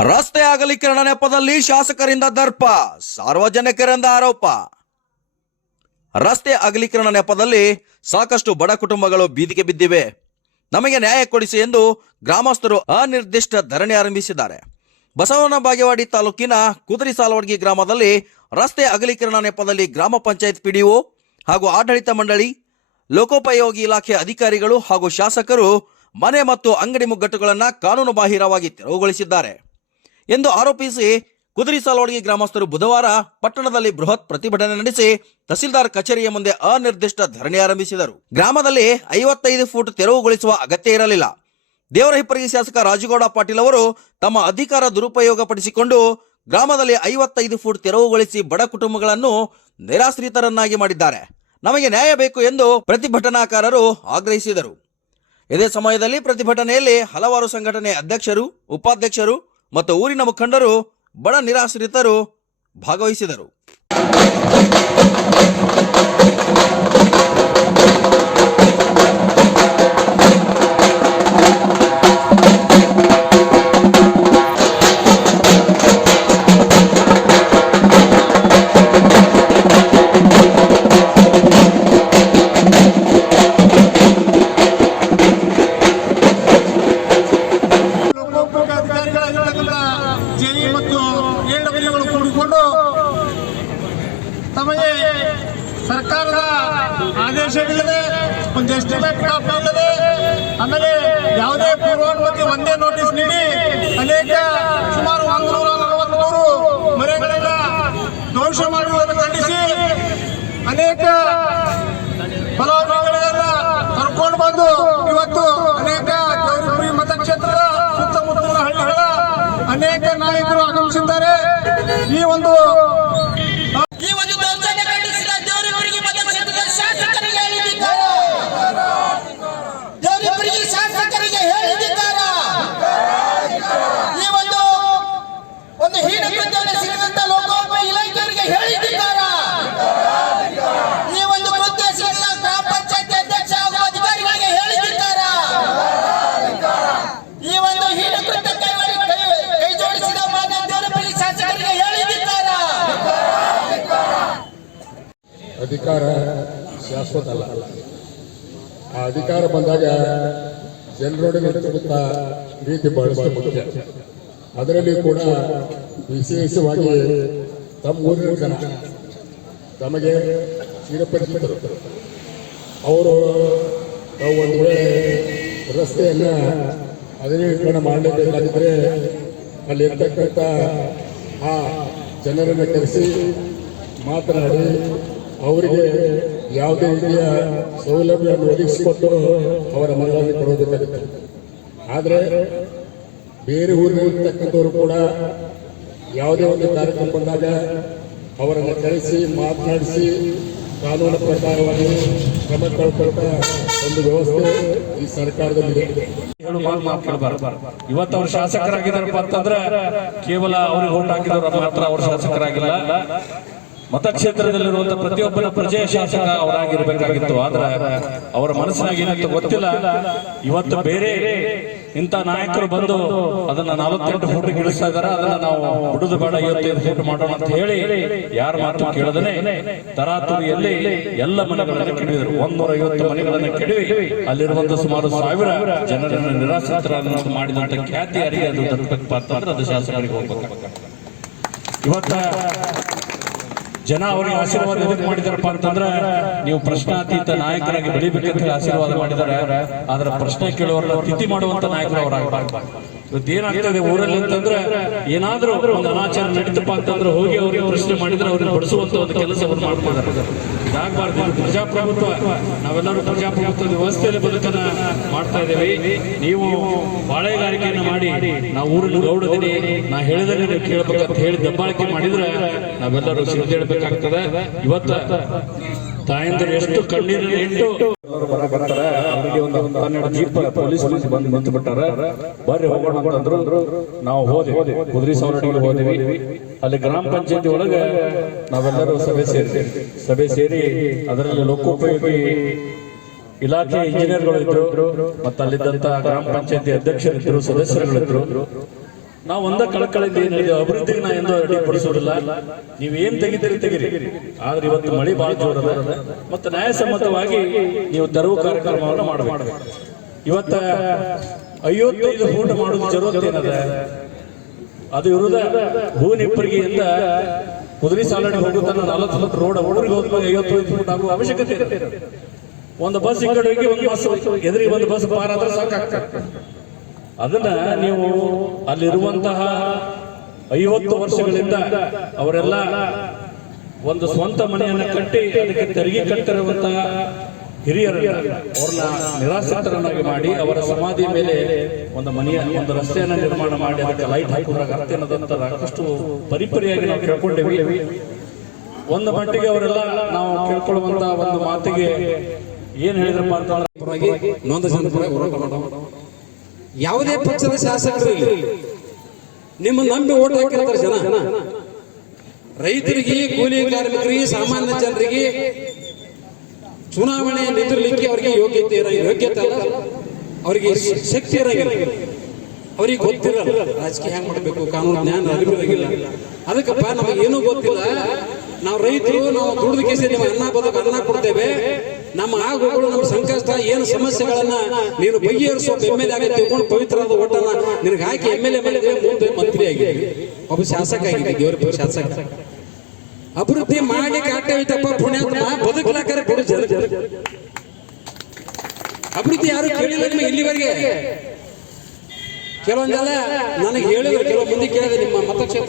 ರಸ್ತೆ ಅಗಲೀಕರಣ ನೆಪದಲ್ಲಿ ಶಾಸಕರಿಂದ ದರ್ಪ, ಸಾರ್ವಜನಿಕರಿಂದ ಆರೋಪ. ರಸ್ತೆ ಅಗಲೀಕರಣ ನೆಪದಲ್ಲಿ ಸಾಕಷ್ಟು ಬಡ ಕುಟುಂಬಗಳು ಬೀದಿಗೆ ಬಿದ್ದಿವೆ. ನಮಗೆ ನ್ಯಾಯ ಕೊಡಿಸಿ ಎಂದು ಗ್ರಾಮಸ್ಥರು ಅನಿರ್ದಿಷ್ಟ ಧರಣಿ ಆರಂಭಿಸಿದ್ದಾರೆ. ಬಸವನ ಬಾಗೇವಾಡಿ ತಾಲೂಕಿನ ಕುದುರಿ ಸಾಲವಡ್ಗಿ ಗ್ರಾಮದಲ್ಲಿ ರಸ್ತೆ ಅಗಲೀಕರಣ ನೆಪದಲ್ಲಿ ಗ್ರಾಮ ಪಂಚಾಯತ್ ಪಿಡಿಒ ಹಾಗೂ ಆಡಳಿತ ಮಂಡಳಿ, ಲೋಕೋಪಯೋಗಿ ಇಲಾಖೆ ಅಧಿಕಾರಿಗಳು ಹಾಗೂ ಶಾಸಕರು ಮನೆ ಮತ್ತು ಅಂಗಡಿ ಮುಗ್ಗಟ್ಟುಗಳನ್ನು ಕಾನೂನು ಬಾಹಿರವಾಗಿ ತೆರವುಗೊಳಿಸಿದ್ದಾರೆ. ಎಂದು ಆರೋಪಿಸಿ ಕುದುರಿ ಸಾಲೋಡಿಗೆ ಗ್ರಾಮಸ್ಥರು ಬುಧವಾರ ಪಟ್ಟಣದಲ್ಲಿ ಬೃಹತ್ ಪ್ರತಿಭಟನೆ ನಡೆಸಿ ತಹಸೀಲ್ದಾರ್ ಕಚೇರಿಯ ಮುಂದೆ ಅನಿರ್ದಿಷ್ಟ ಧರಣಿ ಆರಂಭಿಸಿದರು. ಗ್ರಾಮದಲ್ಲಿ ಐವತ್ತೈದು ಫೂಟ್ ತೆರವುಗೊಳಿಸುವ ಅಗತ್ಯ ಇರಲಿಲ್ಲ. ದೇವರ ಹಿಪ್ಪರಿಗೆ ಶಾಸಕ ರಾಜಗೌಡ ಪಾಟೀಲ್ ಅವರು ತಮ್ಮ ಅಧಿಕಾರ ದುರುಪಯೋಗಪಡಿಸಿಕೊಂಡು ಗ್ರಾಮದಲ್ಲಿ ಐವತ್ತೈದು ಫೂಟ್ ತೆರವುಗೊಳಿಸಿ ಬಡ ಕುಟುಂಬಗಳನ್ನು ನಿರಾಶ್ರಿತರನ್ನಾಗಿ ಮಾಡಿದ್ದಾರೆ. ನಮಗೆ ನ್ಯಾಯ ಬೇಕು ಎಂದು ಪ್ರತಿಭಟನಾಕಾರರು ಆಗ್ರಹಿಸಿದರು. ಇದೇ ಸಮಯದಲ್ಲಿ ಪ್ರತಿಭಟನೆಯಲ್ಲಿ ಹಲವಾರು ಸಂಘಟನೆ ಅಧ್ಯಕ್ಷರು, ಉಪಾಧ್ಯಕ್ಷರು ಮತ್ತು ಊರಿನ ಮುಖಂಡರು ಬಡ ನಿರಾಶ್ರಿತರು ಭಾಗವಹಿಸಿದರು. ತಮಗೆ ಸರ್ಕಾರದ ಆದೇಶವಿಲ್ಲದೆ ಒಂದು ಎಸ್ಟಿಮೇಟ್ ಕಾಪಿ ಇಲ್ಲದೆ ಆಮೇಲೆ ಯಾವುದೇ ಪೂರ್ವಾನುಮತಿ, ಒಂದೇ ನೋಟಿಸ್ ನೀಡಿ ಅನೇಕ ಸುಮಾರು ಒಂದು ನೂರ ನಲವತ್ಮೂರು ಮನೆಗಳನ್ನ ದೋಷ ಮಾಡುವುದನ್ನು ಖಂಡಿಸಿ ಅನೇಕ ಫಲಾನುಭವಿಗಳನ್ನ ಕರ್ಕೊಂಡು ಬಂದು ಇವತ್ತು ಅನೇಕ ಗೌರಿಪುರಿ ಮತಕ್ಷೇತ್ರದ ಸುತ್ತಮುತ್ತಲಿನ ಹಳ್ಳಿಗಳ ಅನೇಕ ನಾಯಕರು ಆಗಮಿಸಿದ್ದಾರೆ. ಈ ಒಂದು ಅಧಿಕಾರ ಶಾಶ್ವತ ಅಲ್ಲ. ಆ ಅಧಿಕಾರ ಬಂದಾಗ ಜನರೊಡನೆ ನಡೆಸುತ್ತ ರೀತಿ ಬಳಸಲು ಮುಖ್ಯ. ಅದರಲ್ಲಿ ಕೂಡ ವಿಶೇಷವಾಗಿ ತಮ್ಮ ಊರಿನ ಜನ ತಮಗೆ ಚಿರಪರಿಚಿತರು. ಅವರು ತಾವು ಒಂದು ವೇಳೆ ರಸ್ತೆಯನ್ನು ಅಧೀನೀಕರಣ ಮಾಡಲೇಬೇಕಾಗಿದ್ದರೆ ಅಲ್ಲಿ ಇರ್ತಕ್ಕಂಥ ಆ ಜನರನ್ನು ಕರೆಸಿ ಮಾತನಾಡಿ ಅವರಿಗೆ ಯಾವುದೇ ರೀತಿಯ ಸೌಲಭ್ಯವನ್ನು ಒದಗಿಸಿಕೊಟ್ಟು ಅವರ ಮನವನ್ನು ಕೊಡೋದಕ್ಕಾಗುತ್ತೆ ಆದರೆ ಬೇರೆ ಊರಿನಲ್ಲಿರ್ತಕ್ಕಂಥವರು ಕೂಡ ಯಾವುದೇ ಒಂದು ಕಾರ್ಯಕ್ರಮ ಬಂದಾಗ ಅವರನ್ನು ಕರೆಸಿ, ಮಾತನಾಡಿಸಿ, ಕಾನೂನು ಪ್ರಕಾರವಾಗಿ ಕ್ರಮ ಕಳ್ಕೊಳ್ತಾ ಒಂದು ವ್ಯವಸ್ಥೆ ಈ ಸರ್ಕಾರದಲ್ಲಿ ಇವತ್ತು ಅವ್ರ ಶಾಸಕರಾಗಿದ್ದಾರಪ್ಪ ಅಂತಂದ್ರೆ ಕೇವಲ ಅವ್ರಿಗೆ ಓಟ್ ಹಾಕಿದವರು ಮಾತ್ರ ಅವ್ರ ಶಾಸಕರಾಗಿಲ್ಲ. ಮತಕ್ಷೇತ್ರದಲ್ಲಿರುವಂತ ಪ್ರತಿಯೊಬ್ಬರ ಪ್ರಜೆಯ ಶಾಸಕ ಅವರಾಗಿರ್ಬೇಕಾಗಿತ್ತು. ಆದ್ರೆ ಅವರ ಮನಸ್ಸಿನಾಗ ಏನಂತ ಗೊತ್ತಿಲ್ಲ. ಇವತ್ತು ಬೇರೆ ಇಂಥ ನಾಯಕರು ಬಂದು ಅದನ್ನ ನಲವತ್ತೆಂಟು ಫೋಟ್ ಇಳಿಸ್ತಾ ಇದಾರೆ. ಅದನ್ನ ನಾವು ಬಿಡುದು ಬೇಡ ಐವತ್ತೈದು ಫೋಟ್ ಮಾಡೋಣ ಅಂತ ಹೇಳಿ ಯಾರು ಮಾತು ಕೇಳದನೆ ತರಾತುರಿಯಲ್ಲಿ ಎಲ್ಲ ಮನೆಗಳನ್ನು ಕೆಡವಿದರು. ಒಂದೂರ ಐವತ್ತು ಮನೆಗಳನ್ನು ಕೆಡವಿ ಅಲ್ಲಿರುವಂತ ಸುಮಾರು ಸಾವಿರ ಜನರನ್ನು ನಿರಾಶ್ರಿತರನ್ನು ಮಾಡಿದಂತ ಖ್ಯಾತಿ ಅರಿಯ ಅದು ಅದು ಶಾಸಕರಿಗೆ ಹೋಗ್ಬೇಕು ಇವತ್ತ ಜನ ಅವರಿಗೆ ಆಶೀರ್ವಾದ ಎದಕ್ಕೆ ಮಾಡಿದಾರಪ್ಪ ಅಂತಂದ್ರೆ ನೀವು ಪ್ರಶ್ನಾತೀತ ನಾಯಕರಾಗಿ ಬೆಳಿಬೇಕಂತ ಆಶೀರ್ವಾದ ಮಾಡಿದ್ದಾರೆ. ಆದ್ರೆ ಪ್ರಶ್ನೆ ಕೇಳುವವರನ್ನ ತಿಥಿ ಮಾಡುವಂತ ನಾಯಕರು ಇವತ್ತು ಏನಾಗ್ತದೆ ಊರಲ್ಲಿ ಅಂತಂದ್ರೆ ಏನಾದ್ರೂ ಒಂದು ಅನಾಚಾರ ನಡೀತಪ್ಪ ಅಂತಂದ್ರೆ ಹೋಗಿ ಅವ್ರಿಗೆ ಪ್ರಶ್ನೆ ಮಾಡಿದ್ರೆ ಅವ್ರಿಗೆ ಬಡಿಸುವಂತ ಒಂದು ಕೆಲಸವನ್ನು ಮಾಡ್ತಿದ್ದಾರೆ ಇದಾಗಬಾರ್ದು. ಇದು ಪ್ರಜಾಪ್ರಭುತ್ವ. ನಾವೆಲ್ಲರೂ ಪ್ರಜಾಪ್ರಭುತ್ವದ ವ್ಯವಸ್ಥೆಯಲ್ಲಿ ಬದುಕನ್ನ ಮಾಡ್ತಾ ಇದ್ದೇವೆ. ನೀವು ಬಾಳೆಗಾರಿಕೆಯನ್ನ ಮಾಡಿ, ನಾವು ಊರಿನ ಗೌಡದಿನಿ ನಾ ಹೇಳಿದ್ರೆ ನೀವು ಕೇಳಬೇಕಂತ ಹೇಳಿ ದಬ್ಬಾಳಿಕೆ ಮಾಡಿದ್ರೆ ನಾವೆಲ್ಲರೂ ಸಿಡಿದೇಳ್ಬೇಕಾಗ್ತದೆ ಇವತ್ತ ತಾಯಂದಿರು ಎಷ್ಟು ಕಣ್ಣೀರಲ್ಲಿ ಇಟ್ಟು ಬರ್ತಾರೆ ಒಂದು ಹನ್ನೆರಡು ಜೀಪ್ ಪೊಲೀಸ್ ಬಂದು ನಿಂತು ಬಿಟ್ಟಾರ ಬರ್ರಿ ಹೋಗೋಣ ಅಂತಂದ್ರು ನಾವು ಹೋದ್ವಿ. ಕುದುರೆ ಸೌರಡಿಗೆ ಹೋದ್ವಿ. ಅಲ್ಲಿ ಗ್ರಾಮ ಪಂಚಾಯತಿ ಒಳಗೆ ನಾವೆಲ್ಲರೂ ಸಭೆ ಸೇರಿ ಸಭೆ ಸೇರಿ ಅದರಲ್ಲಿ ಲೋಕೋಪಯೋಗಿ ಇಲಾಖೆ ಇಂಜಿನಿಯರ್ಗಳು ಇದ್ರು ಮತ್ತೆ ಅಲ್ಲಿದ್ದಂತ ಗ್ರಾಮ ಪಂಚಾಯತಿ ಅಧ್ಯಕ್ಷರಿದ್ರು, ಸದಸ್ಯರುಗಳಿದ್ರು. ನಾವು ಒಂದ ಕಳಕಳಿಂದ ಏನ್ ಅಭಿವೃದ್ಧಿಗೆ ನಾ ಎಂದು ಅಡ್ಡಿಪಡಿಸೋದಿಲ್ಲ ನೀವು ಏನ್ ತೆಗಿತೀರಿ ತೆಗಿರಿ. ಆದ್ರೆ ಇವತ್ತು ಮಳೆ ಬಹಳ ಜೋರದ ಮತ್ತೆ ನ್ಯಾಯಸಮ್ಮತವಾಗಿ ನೀವು ತೆರವು ಕಾರ್ಯಕ್ರಮವನ್ನು ಮಾಡಬೇಕು. ಇವತ್ತ ಐವತ್ತೈದು ಊಟ ಮಾಡೋದು ಜರುರತ್ ಏನದ ಅದು ಇರುದ ಹೂನಿಪ್ಪರಿಗೆಯಿಂದ ಕುದುರೆ ಸಾಲಡಿ ಹೋಗುತ್ತಾನ ನಲವತ್ತು ಮತ್ತು ರೋಡ್ ಊರಿಗೆ ಹೋದ್ಮೇಲೆ ಐವತ್ತೈದು ಫೂಟ್ ಆಗುವ ಅವಶ್ಯಕತೆ ಒಂದು ಬಸ್ ಈ ಒಂದು ಬಸ್ ಎದುರಿಗೆ ಒಂದು ಬಸ್ ಪಾರಾದ್ರೆ ಸಾಕಾಗ್ತದೆ. ಅದನ್ನ ನೀವು ಅಲ್ಲಿರುವಂತಹ ಐವತ್ತು ವರ್ಷಗಳಿಂದ ಅವರೆಲ್ಲ ಒಂದು ಸ್ವಂತ ಮನೆಯನ್ನ ಕಟ್ಟಿ ಅದಕ್ಕೆ ತೆರಿಗೆ ಕಟ್ಟಿರುವಂತಹ ಹಿರಿಯರ ಅವ್ರನ್ನ ನಿರಾಶ್ರಿತರನ್ನಾಗಿ ಮಾಡಿ ಅವರ ಸಮಾಧಿ ಮೇಲೆ ಒಂದು ಮನೆಯ ಒಂದು ರಸ್ತೆಯನ್ನು ನಿರ್ಮಾಣ ಮಾಡಿ ಅದಕ್ಕೆ ಲೈಟ್ ಹಾಕಿದ್ರಾಗ ಅರ್ಥ ಸಾಕಷ್ಟು ಪರಿಪರಿಯಾಗಿ ನಾವು ಕೇಳ್ಕೊಂಡಿವಿ. ಒಂದು ಮಟ್ಟಿಗೆ ಅವರೆಲ್ಲ ನಾವು ಕೇಳ್ಕೊಳ್ಳುವಂತ ಒಂದು ಮಾತಿಗೆ ಏನ್ ಹೇಳಿದ್ರಪ್ಪ ಅಂತ ಹೇಳಿ ನೊಂದ ಯಾವುದೇ ಪಕ್ಷದ ಶಾಸಕರು ಇಲ್ಲ ನಿಮ್ಮ ನಂಬಿ ಓಟ್ ಹಾಕಿರ್ತಾರೆ ಜನ. ರೈತರಿಗೆ ಕೂಲಿ ಕಾರ್ಮಿಕರಿಗೆ ಸಾಮಾನ್ಯ ಜನರಿಗೆ ಚುನಾವಣೆ ನಿಂತಿರ್ಲಿಕ್ಕೆ ಅವರಿಗೆ ಯೋಗ್ಯತೆ ಯೋಗ್ಯತೆ ಅಲ್ಲ. ಅವರಿಗೆ ಶಕ್ತಿ ಇರಂಗಿಲ್ಲ. ಅವರಿಗೆ ಗೊತ್ತಿರಲ್ಲ. ರಾಜಕೀಯ ಹೆಂಗ್ ಮಾಡಬೇಕು? ಕಾನೂನು ಜ್ಞಾನ ಅರಿವಿರಂಗಿಲ್ಲ ಅದಕ್ಕಪ್ಪ ನಮಗೆ ಏನೂ ಗೊತ್ತಿಲ್ಲ. ನಾವು ರೈತರು ನಾವು ದುಡಿದ ಕೇಸಿ ನಿಮ್ಮ ಅನ್ನ ಬದುಕು ಅನ್ನ ಕೊಡ್ತೇವೆ. ನಮ್ಮ ಆಗುಗಳು ನಮ್ಮ ಸಂಕಷ್ಟ ಏನು ಸಮಸ್ಯೆಗಳನ್ನ ನೀನು ಬಗೆಹರಿಸೋ ಎಂ ಆಗಿ ತಿಳ್ಕೊಂಡು ಪವಿತ್ರವಾದ ಓಟನ ನಿನಗೆ ಹಾಕಿ ಎಂ ಎಲ್ ಎ ಮೇಲೆ ಮುಂದೆ ಮಂತ್ರಿ ಆಗಿ ಒಬ್ಬ ಶಾಸಕ ಆಗಿದೆ ದೇವರ ಶಾಸಕ. ಅಭಿವೃದ್ಧಿ ಮಾಡಿ ಕಾಟೈತಪ್ಪ ಪುಣ್ಯ ಬದುಕಲಾಕರೆ ಕೊಡು ಜನ ಅಭಿವೃದ್ಧಿ ಯಾರು ಕೇಳಿಲ್ಲ ನಿಮಗೆ ಇಲ್ಲಿವರೆಗೆ? ಕೆಲವೊಂದೆಲ್ಲ ನನಗೆ ಹೇಳಿದ್ರು, ಕೆಲವು ಮಂದಿ ಕೇಳಿದೆ ನಿಮ್ಮ ಮತಕ್ಷೇತ್ರ